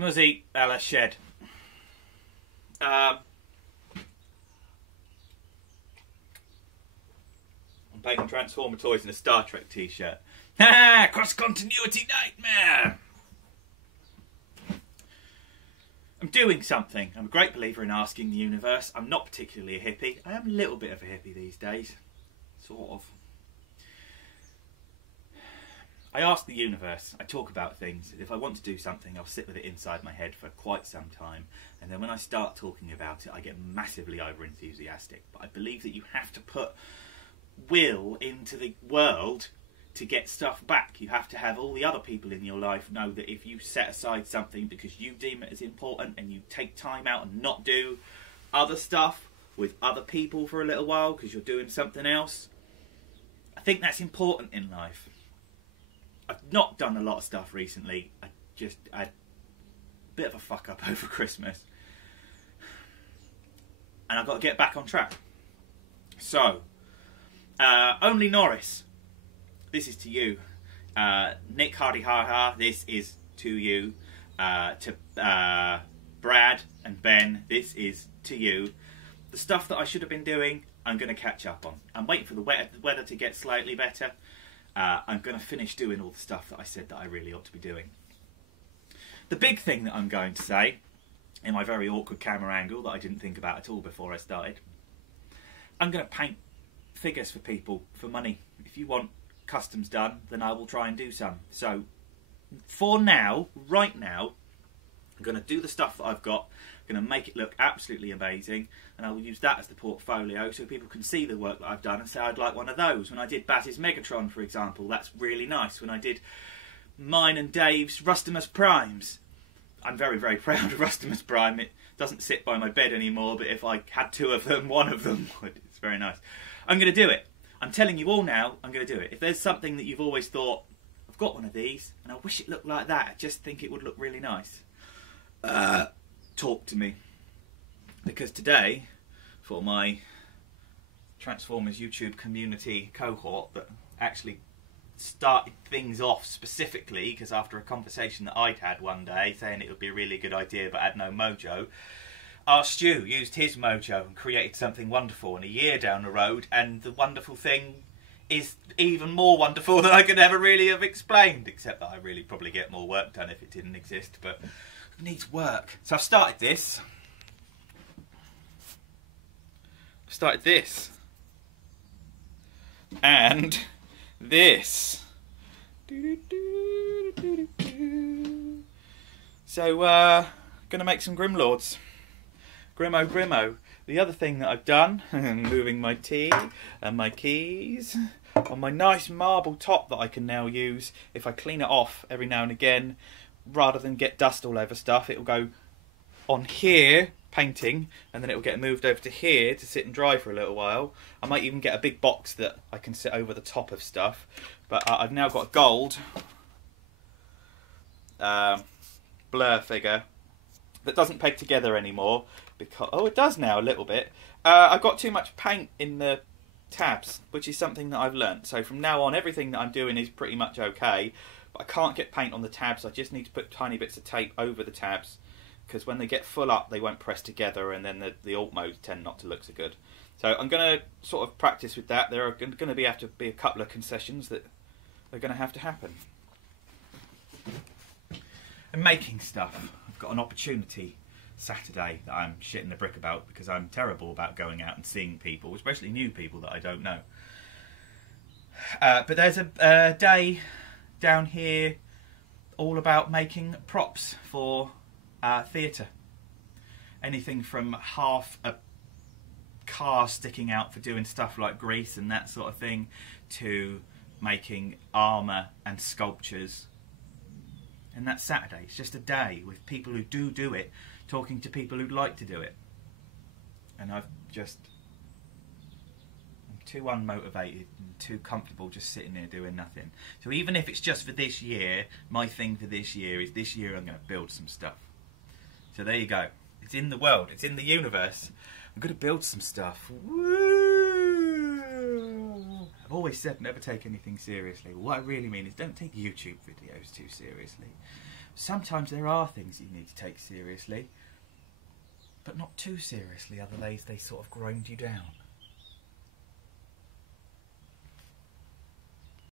Smuzzy a la shed. I'm baking Transformer toys in a Star Trek t-shirt. Ha! Cross-continuity nightmare! I'm doing something. I'm a great believer in asking the universe. I'm not particularly a hippie. I am a little bit of a hippie these days. Sort of. I ask the universe. I talk about things. If I want to do something, I'll sit with it inside my head for quite some time. And then when I start talking about it, I get massively over-enthusiastic. But I believe that you have to put will into the world to get stuff back. You have to have all the other people in your life know that if you set aside something because you deem it as important and you take time out and not do other stuff with other people for a little while because you're doing something else, I think that's important in life. I've not done a lot of stuff recently. I had a bit of a fuck up over Christmas. And I've got to get back on track. So, Only Norris, this is to you. Nick Hardy Ha, this is to you. To Brad and Ben, this is to you. The stuff that I should have been doing, I'm going to catch up on. I'm waiting for the weather to get slightly better. I'm going to finish doing all the stuff that I said that I really ought to be doing. The big thing that I'm going to say, in my very awkward camera angle that I didn't think about at all before I started, I'm going to paint figures for people for money. If you want customs done, then I will try and do some. So, for now, right now, I'm going to do the stuff that I've got. I'm going to make it look absolutely amazing, and I will use that as the portfolio so people can see the work that I've done and say I'd like one of those. When I did Baz's Megatron, for example, that's really nice. When I did mine and Dave's Rustimus Primes, I'm very, very proud of Rustimus Prime. It doesn't sit by my bed anymore, but if I had two of them, one of them would. It's very nice. I'm going to do it. I'm telling you all now, I'm going to do it. If there's something that you've always thought, I've got one of these, and I wish it looked like that, I just think it would look really nice, talk to me. Because today, for my Transformers YouTube community cohort that actually started things off specifically, because after a conversation that I'd had one day saying it would be a really good idea but had no mojo, our Stu used his mojo and created something wonderful, and a year down the road, and the wonderful thing is even more wonderful than I could ever really have explained, except that I really probably get more work done if it didn't exist, but it needs work. So I've started this. And this. So, gonna make some Grimlords. Grimo. The other thing that I've done, moving my tea and my keys on my nice marble top that I can now use. If I clean it off every now and again, rather than get dust all over stuff, it'll go on here, painting, and then it'll get moved over to here to sit and dry for a little while. I might even get a big box that I can sit over the top of stuff. But I've now got a gold blur figure that doesn't peg together anymore. Because, oh, it does now a little bit. I've got too much paint in the tabs, which is something that I've learnt. So from now on, everything that I'm doing is pretty much okay. But I can't get paint on the tabs. I just need to put tiny bits of tape over the tabs, because when they get full up, they won't press together, and then the alt modes tend not to look so good. So I'm going to sort of practice with that. There are going to have to be a couple of concessions that are going to have to happen. And making stuff. I've got an opportunity Saturday that I'm shitting the brick about, because I'm terrible about going out and seeing people, especially new people that I don't know. But there's a day down here all about making props for theatre. Anything from half a car sticking out for doing stuff like grease and that sort of thing, to making armour and sculptures. And that's Saturday. It's just a day with people who do it, talking to people who'd like to do it. And I'm too unmotivated and too comfortable just sitting there doing nothing. So even if it's just for this year, my thing for this year is this year I'm going to build some stuff. So there you go. It's in the world. It's in the universe. I'm going to build some stuff. Woo! I've always said never take anything seriously. What I really mean is don't take YouTube videos too seriously. Sometimes there are things you need to take seriously, but not too seriously, otherwise they sort of grind you down.